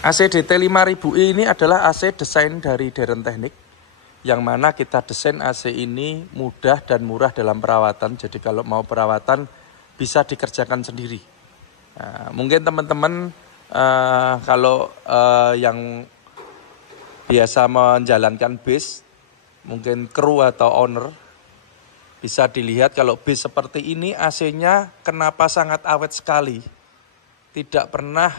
AC DT 5000i ini adalah AC desain dari Deren Teknik, yang mana kita desain AC ini mudah dan murah dalam perawatan. Jadi kalau mau perawatan bisa dikerjakan sendiri. Nah, mungkin teman-teman kalau yang biasa menjalankan bis, mungkin kru atau owner, bisa dilihat kalau bis seperti ini AC-nya kenapa sangat awet sekali. Tidak pernah,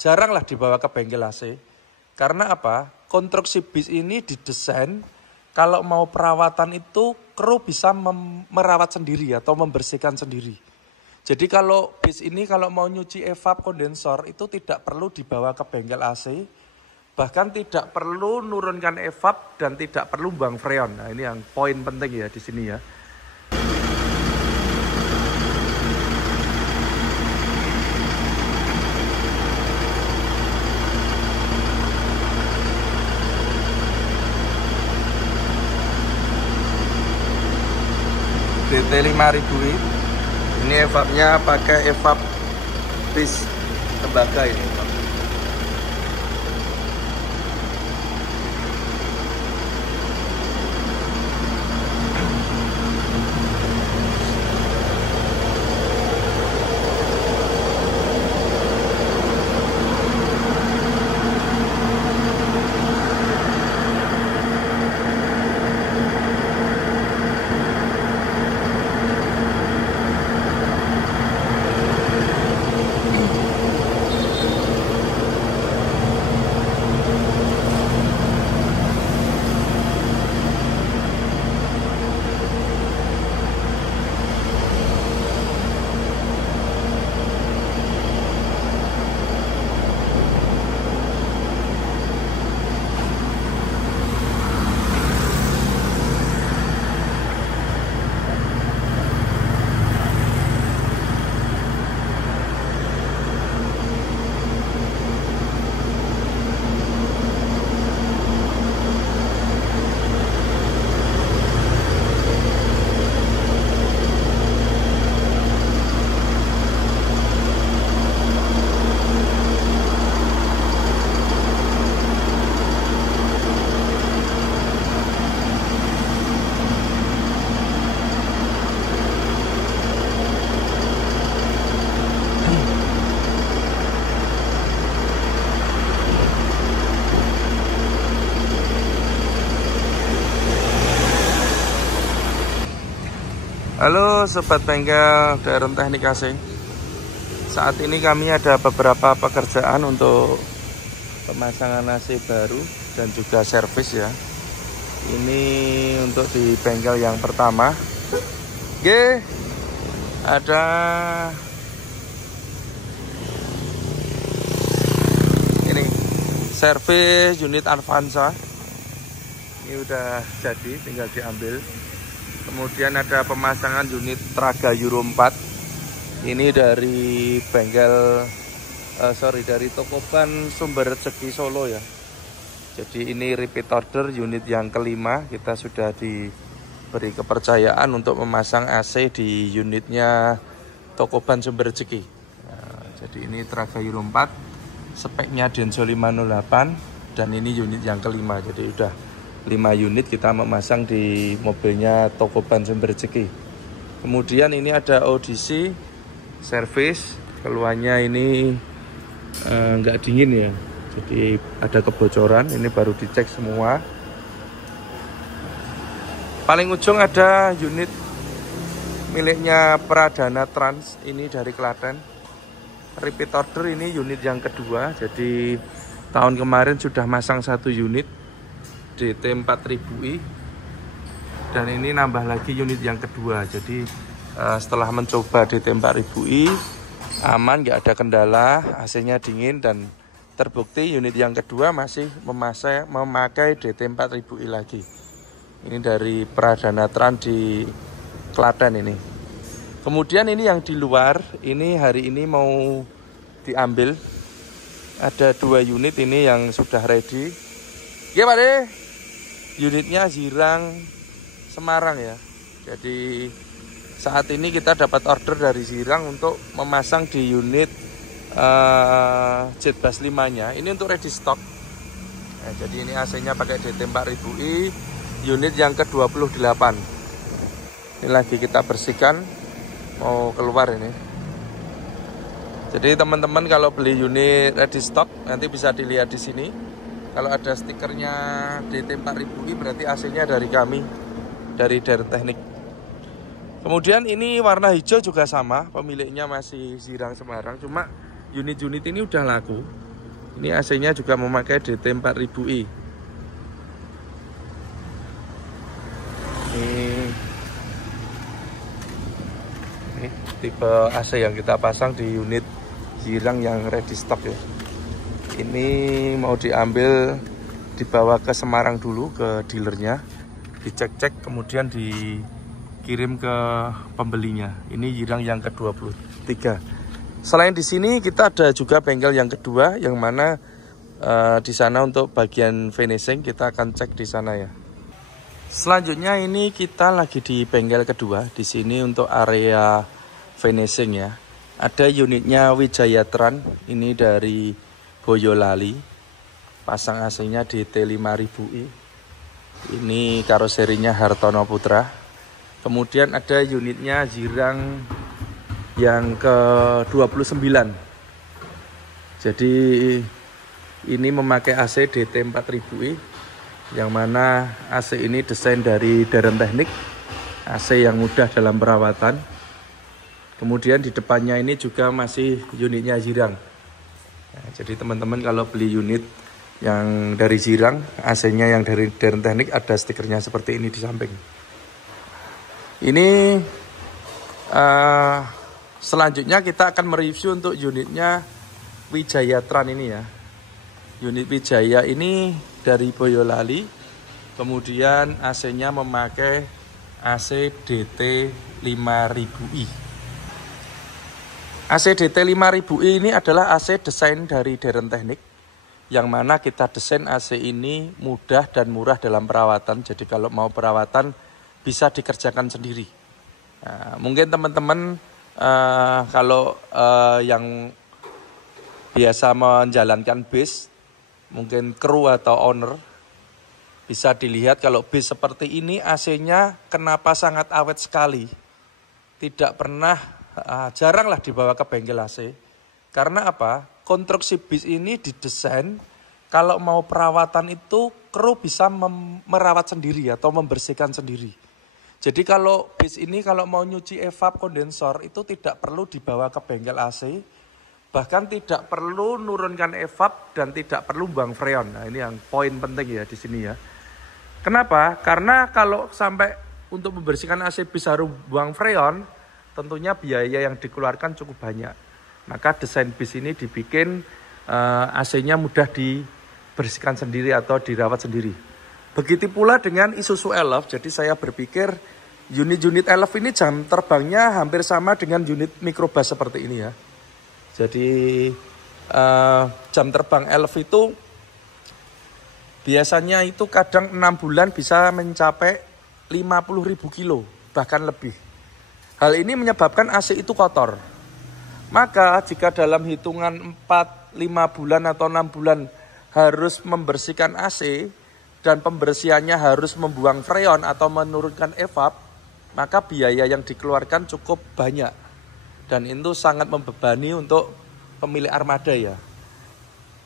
jaranglah dibawa ke bengkel AC. Karena apa? Konstruksi bis ini didesain kalau mau perawatan itu kru bisa merawat sendiri atau membersihkan sendiri. Jadi kalau bis ini kalau mau nyuci evap kondensor itu tidak perlu dibawa ke bengkel AC. Bahkan tidak perlu nurunkan evap dan tidak perlu buang freon. Nah, ini yang poin penting ya di sini ya. DT 5000 ini evapnya pakai evap bis tembaga ini. Halo Sobat Bengkel Deren Teknik AC. Saat ini kami ada beberapa pekerjaan untuk pemasangan AC baru dan juga servis ya. Ini untuk di bengkel yang pertama. Oke, ada ini servis unit Avanza. Ini udah jadi, tinggal diambil. Kemudian ada pemasangan unit Traga Euro 4. Ini dari bengkel dari Tokoban Sumber Rezeki Solo ya. Jadi ini repeat order unit yang kelima. Kita sudah diberi kepercayaan untuk memasang AC di unitnya Tokoban Sumber Rezeki. Nah, jadi ini Traga Euro 4, speknya Denso 508 dan ini unit yang kelima. Jadi udah 5 unit kita memasang di mobilnya Tokoban Sumber Rezeki. Kemudian ini ada audisi servis, keluarnya ini nggak dingin ya, jadi ada kebocoran. Ini baru dicek semua. Paling ujung ada unit miliknya Pradana Trans, ini dari Klaten. Repeat order, ini unit yang kedua. Jadi tahun kemarin sudah masang 1 unit DT 4000i dan ini nambah lagi unit yang kedua. Jadi setelah mencoba DT 4000i aman, nggak ada kendala, AC-nya dingin dan terbukti unit yang kedua masih memakai DT 4000i lagi. Ini dari Pradana Trans di Klaten ini. Kemudian ini yang di luar, ini hari ini mau diambil. Ada 2 unit ini yang sudah ready. Ya Pak De, unitnya Zirang Semarang ya. Jadi saat ini kita dapat order dari Zirang untuk memasang di unit jet bus 5-nya. Ini untuk ready stock. Nah, jadi ini AC-nya pakai DT 4000i, unit yang ke-28. Ini lagi kita bersihkan, mau keluar ini. Jadi teman-teman kalau beli unit ready stock nanti bisa dilihat di sini. Kalau ada stikernya DT 4000i berarti AC-nya dari kami, dari Deren Teknik. Kemudian ini warna hijau juga sama, pemiliknya masih Zirang Semarang, cuma unit-unit ini udah laku. Ini AC-nya juga memakai DT 4000i. Ini tipe AC yang kita pasang di unit Zirang yang ready stock ya. Ini mau diambil, dibawa ke Semarang dulu ke dealernya, dicek-cek, kemudian dikirim ke pembelinya. Ini Zirang yang ke-23. Selain di sini kita ada juga bengkel yang kedua, yang mana di sana untuk bagian finishing kita akan cek di sana ya. Selanjutnya ini kita lagi di bengkel kedua. Di sini untuk area finishing ya. Ada unitnya Wijaya Tran, ini dari Boyolali. Pasang AC-nya DT 5000i. Ini karoserinya Hartono Putra. Kemudian ada unitnya Zirang yang ke-29. Jadi ini memakai AC DT 4000i, yang mana AC ini desain dari Deren Teknik, AC yang mudah dalam perawatan. Kemudian di depannya ini juga masih unitnya Zirang. Nah, jadi teman-teman kalau beli unit yang dari Zirang, AC-nya yang dari Deren Teknik, ada stikernya seperti ini di samping. Ini selanjutnya kita akan mereview untuk unitnya Wijaya Tran ini ya. Unit Wijaya ini dari Boyolali. Kemudian AC-nya memakai AC DT 5000i. AC DT 5000i ini adalah AC desain dari Deren Teknik, yang mana kita desain AC ini mudah dan murah dalam perawatan. Jadi kalau mau perawatan bisa dikerjakan sendiri. Nah, mungkin teman-teman kalau yang biasa menjalankan bis, mungkin kru atau owner, bisa dilihat kalau bis seperti ini AC-nya kenapa sangat awet sekali. Tidak pernah, jaranglah dibawa ke bengkel AC. Karena apa? Konstruksi bis ini didesain kalau mau perawatan itu kru bisa merawat sendiri atau membersihkan sendiri. Jadi kalau bis ini kalau mau nyuci evap kondensor itu tidak perlu dibawa ke bengkel AC, bahkan tidak perlu nurunkan evap dan tidak perlu buang freon. Nah, ini yang poin penting ya di sini ya. Kenapa? Karena kalau sampai untuk membersihkan AC bis harus buang freon, tentunya biaya yang dikeluarkan cukup banyak. Maka desain bis ini dibikin AC-nya mudah dibersihkan sendiri atau dirawat sendiri. Begitu pula dengan Isuzu Elf. Jadi saya berpikir unit-unit Elf ini jam terbangnya hampir sama dengan unit microbus seperti ini ya. Jadi jam terbang Elf itu biasanya itu kadang 6 bulan bisa mencapai 50.000 kilo, bahkan lebih. Hal ini menyebabkan AC itu kotor. Maka jika dalam hitungan 4, 5 bulan atau 6 bulan harus membersihkan AC, dan pembersihannya harus membuang freon atau menurunkan evap, maka biaya yang dikeluarkan cukup banyak. Dan itu sangat membebani untuk pemilik armada ya.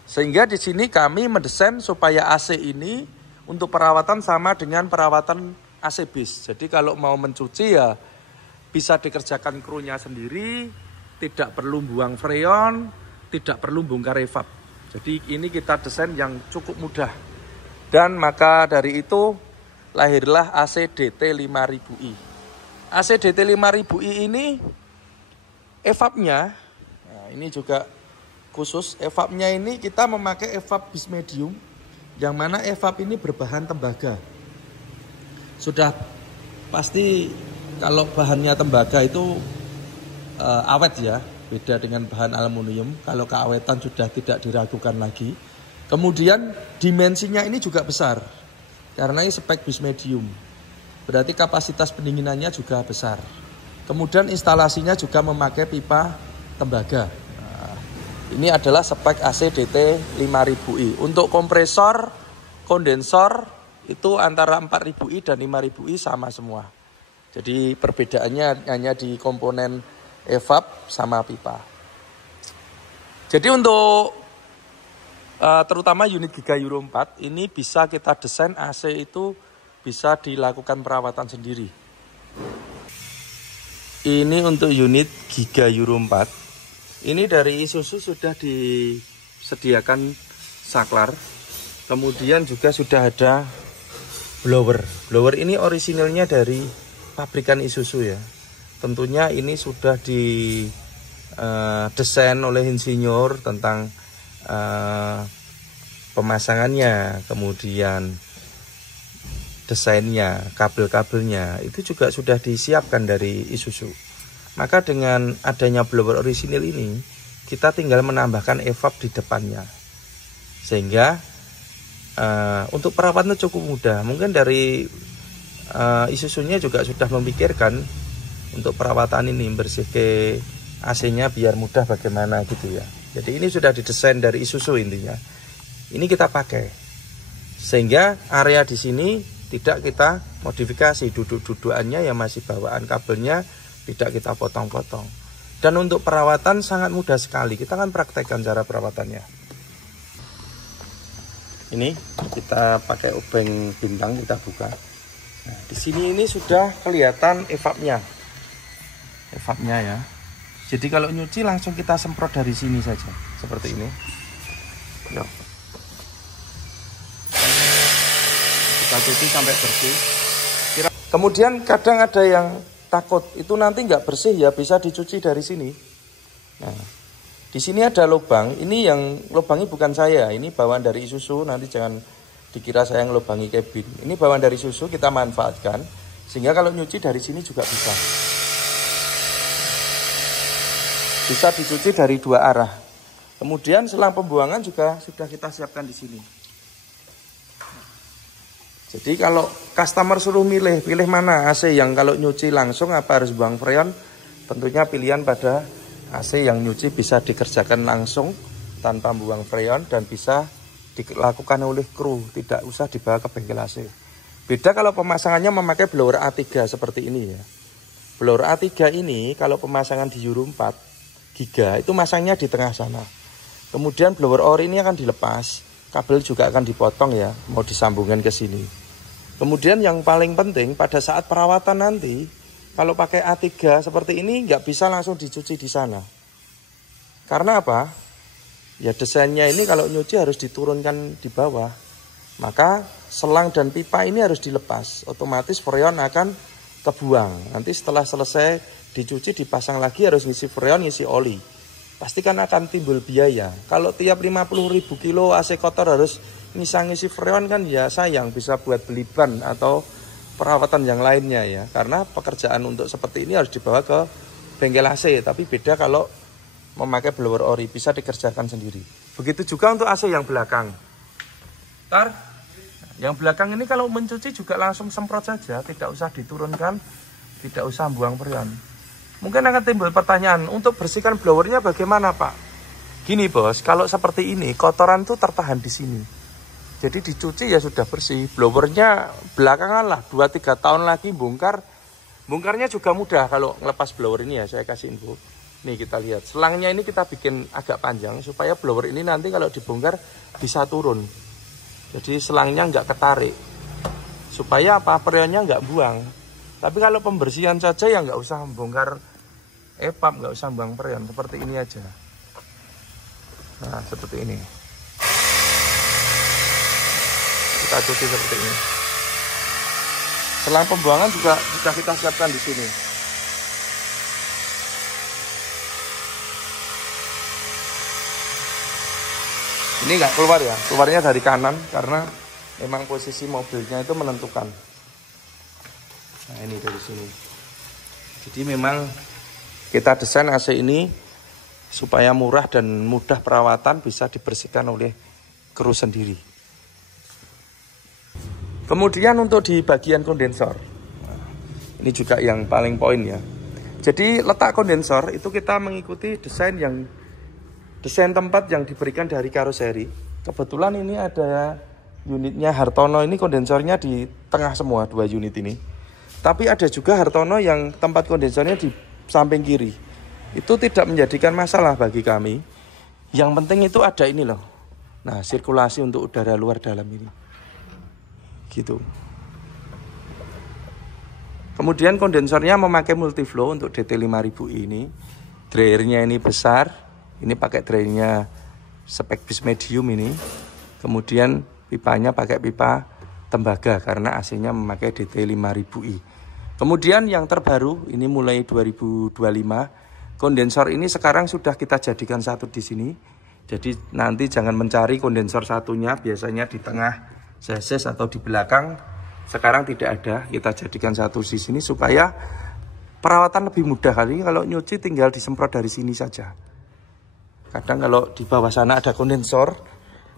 Sehingga di sini kami mendesain supaya AC ini untuk perawatan sama dengan perawatan AC bis. Jadi kalau mau mencuci ya bisa dikerjakan krunya sendiri, tidak perlu buang freon, tidak perlu bongkar evap. Jadi ini kita desain yang cukup mudah. Dan maka dari itu lahirlah AC DT 5000i. AC DT 5000i ini evapnya, nah ini juga khusus, evapnya ini kita memakai evap bis medium, yang mana evap ini berbahan tembaga. Sudah pasti kalau bahannya tembaga itu awet ya, beda dengan bahan aluminium. Kalau keawetan sudah tidak diragukan lagi. Kemudian dimensinya ini juga besar, karena ini spek bis medium. Berarti kapasitas pendinginannya juga besar. Kemudian instalasinya juga memakai pipa tembaga. Nah, Ini adalah spek AC DT 5000i. Untuk kompresor, kondensor itu antara 4000i dan 5000i sama semua. Jadi perbedaannya hanya di komponen evap sama pipa. Jadi untuk terutama unit Giga Euro 4 ini bisa kita desain AC itu bisa dilakukan perawatan sendiri. Ini untuk unit Giga Euro 4. Ini dari Isuzu sudah disediakan saklar. Kemudian juga sudah ada blower. Blower ini orisinilnya dari pabrikan Isuzu ya. Tentunya ini sudah didesain oleh insinyur tentang pemasangannya, kemudian desainnya, kabel-kabelnya itu juga sudah disiapkan dari Isuzu. Maka dengan adanya blower orisinil ini, kita tinggal menambahkan evap di depannya. Sehingga untuk perawatan itu cukup mudah. Mungkin dari Isuzunya juga sudah memikirkan untuk perawatan ini, bersih ke AC-nya biar mudah bagaimana gitu ya. Jadi ini sudah didesain dari Isuzu intinya. Ini kita pakai. Sehingga area di sini tidak kita modifikasi, duduk-dudukannya ya masih bawaan kabelnya, tidak kita potong-potong. Dan untuk perawatan sangat mudah sekali. Kita akan praktekkan cara perawatannya. Ini kita pakai obeng bintang, kita buka. Nah, di sini ini sudah kelihatan evapnya. Evapnya ya. Jadi kalau nyuci langsung kita semprot dari sini saja, seperti ini. Yuk. Kita cuci sampai bersih. Kemudian kadang ada yang takut itu nanti nggak bersih ya, bisa dicuci dari sini. Nah, di sini ada lubang. Ini yang lubangi bukan saya, ini bawaan dari Isuzu. Nanti jangan dikira saya ngelubangi kabin. Ini bawaan dari Isuzu, kita manfaatkan sehingga kalau nyuci dari sini juga bisa. Bisa dicuci dari dua arah. Kemudian selang pembuangan juga sudah kita siapkan di sini. Jadi kalau customer suruh pilih mana AC yang kalau nyuci langsung apa harus buang freon, tentunya pilihan pada AC yang nyuci bisa dikerjakan langsung tanpa buang freon dan bisa dilakukan oleh kru, tidak usah dibawa ke bengkel AC. Beda kalau pemasangannya memakai blower A3 seperti ini ya. Blower A3 ini kalau pemasangan di Euro 4 Giga itu masangnya di tengah sana. Kemudian blower ori ini akan dilepas, kabel juga akan dipotong ya, mau disambungkan ke sini. Kemudian yang paling penting pada saat perawatan nanti, kalau pakai A3 seperti ini nggak bisa langsung dicuci di sana. Karena apa? Ya desainnya ini kalau nyuci harus diturunkan di bawah. Maka selang dan pipa ini harus dilepas. Otomatis freon akan kebuang. Nanti setelah selesai dicuci dipasang lagi harus ngisi freon, ngisi oli. Pasti kan akan timbul biaya. Kalau tiap 50.000 kilo AC kotor harus ngisi freon kan ya sayang, bisa buat beli ban atau perawatan yang lainnya ya. Karena pekerjaan untuk seperti ini harus dibawa ke bengkel AC. Tapi beda kalau memakai blower ori, bisa dikerjakan sendiri. Begitu juga untuk AC yang belakang. Yang belakang ini kalau mencuci juga langsung semprot saja, tidak usah diturunkan, tidak usah buang freon. Mungkin akan timbul pertanyaan, untuk bersihkan blowernya bagaimana Pak? Gini bos, kalau seperti ini kotoran itu tertahan di sini. Jadi dicuci ya sudah bersih. Blowernya belakangan lah, 2-3 tahun lagi bongkar. Bongkarnya juga mudah kalau ngelepas blower ini ya, saya kasih info. Nih kita lihat, selangnya ini kita bikin agak panjang supaya blower ini nanti kalau dibongkar bisa turun. Jadi selangnya nggak ketarik. Supaya apa? Freonnya nggak buang. Tapi kalau pembersihan saja ya nggak usah bongkar evap, nggak usah buang freon. Seperti ini aja. Nah, seperti ini. Kita cuci seperti ini. Selang pembuangan juga sudah kita siapkan di sini. Ini nggak keluar ya, keluarnya dari kanan karena memang posisi mobilnya itu menentukan. Nah ini dari sini. Jadi memang kita desain AC ini supaya murah dan mudah perawatan, bisa dibersihkan oleh kru sendiri. Kemudian untuk di bagian kondensor, ini juga yang paling poin ya. Jadi letak kondensor itu kita mengikuti desain yang desain tempat yang diberikan dari karoseri. Kebetulan ini ada unitnya Hartono, ini kondensornya di tengah semua 2 unit ini. Tapi ada juga Hartono yang tempat kondensornya di samping kiri. Itu tidak menjadikan masalah bagi kami. Yang penting itu ada ini loh. Nah, sirkulasi untuk udara luar dalam ini. Gitu. Kemudian kondensornya memakai multiflow untuk DT5000 ini. Dryernya ini besar. Ini pakai dryernya spek bis medium ini. Kemudian pipanya pakai pipa tembaga karena AC-nya memakai DT5000i. Kemudian yang terbaru ini mulai 2025, kondensor ini sekarang sudah kita jadikan satu di sini. Jadi nanti jangan mencari kondensor satunya biasanya di tengah seses atau di belakang. Sekarang tidak ada, kita jadikan satu di sini supaya perawatan lebih mudah kali. Kalau nyuci tinggal disemprot dari sini saja. Kadang kalau di bawah sana ada kondensor,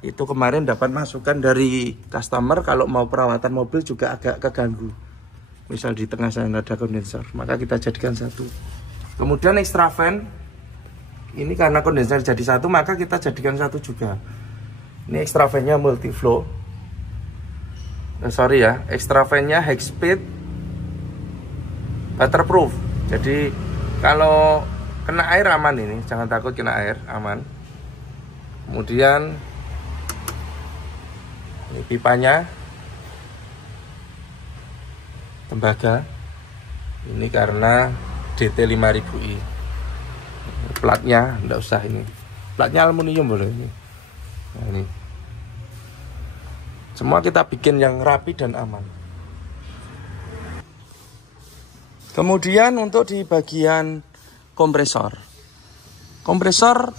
itu kemarin dapat masukan dari customer kalau mau perawatan mobil juga agak keganggu. Misal di tengah sana ada kondensor, maka kita jadikan satu. Kemudian extra fan, ini karena kondensor jadi satu, maka kita jadikan satu juga. Ini extra fan-nya multiflow. Sorry ya, extra fan-nya high speed waterproof. Jadi kalau kena air aman ini, jangan takut kena air, aman. Kemudian ini pipanya tembaga. Ini karena DT5000i. Platnya enggak usah ini. Platnya aluminium boleh ini. Nah, ini. Semua kita bikin yang rapi dan aman. Kemudian untuk di bagian kompresor. Kompresor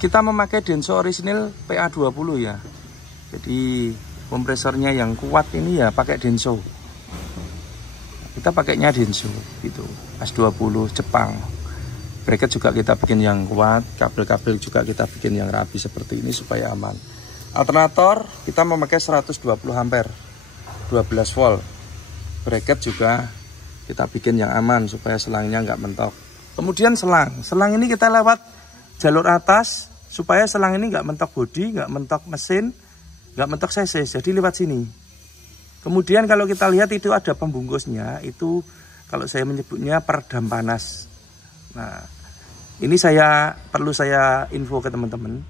kita memakai Denso orisinil PA20 ya. Jadi kompresornya yang kuat ini ya pakai Denso. Kita pakainya Denso gitu. S20 Jepang. Bracket juga kita bikin yang kuat, kabel-kabel juga kita bikin yang rapi seperti ini supaya aman. Alternator kita memakai 120 ampere, 12 volt. Bracket juga kita bikin yang aman supaya selangnya nggak mentok. Kemudian selang ini kita lewat jalur atas supaya selang ini nggak mentok bodi, nggak mentok mesin, nggak mentok seses, jadi lewat sini. Kemudian kalau kita lihat itu ada pembungkusnya, itu kalau saya menyebutnya peredam panas. Nah, ini perlu saya info ke teman-teman.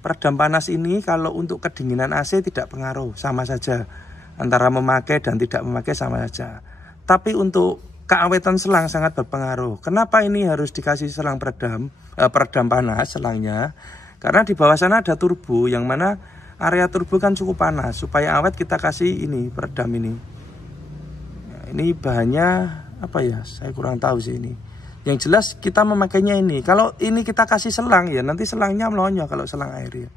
Peredam panas ini kalau untuk kedinginan AC tidak pengaruh, sama saja. Antara memakai dan tidak memakai sama saja. Tapi untuk keawetan selang sangat berpengaruh. Kenapa ini harus dikasih selang peredam panas selangnya? Karena di bawah sana ada turbo yang mana area turbo kan cukup panas, supaya awet kita kasih ini peredam ini. Ini bahannya apa ya? Saya kurang tahu sih ini. Yang jelas kita memakainya ini. Kalau ini kita kasih selang ya nanti selangnya melonyo kalau selang air ya.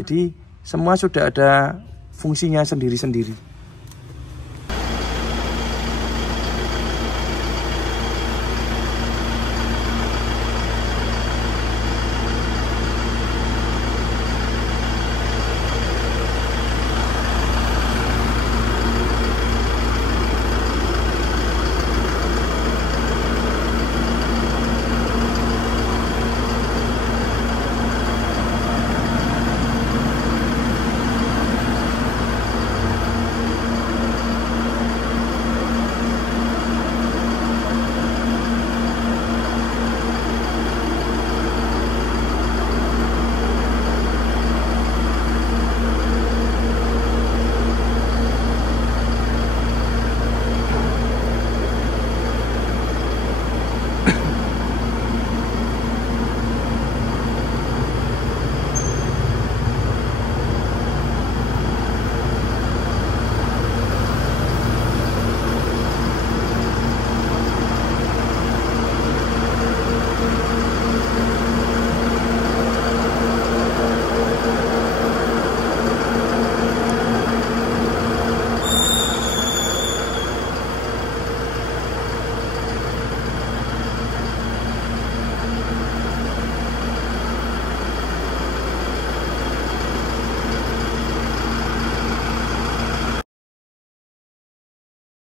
Jadi semua sudah ada fungsinya sendiri-sendiri.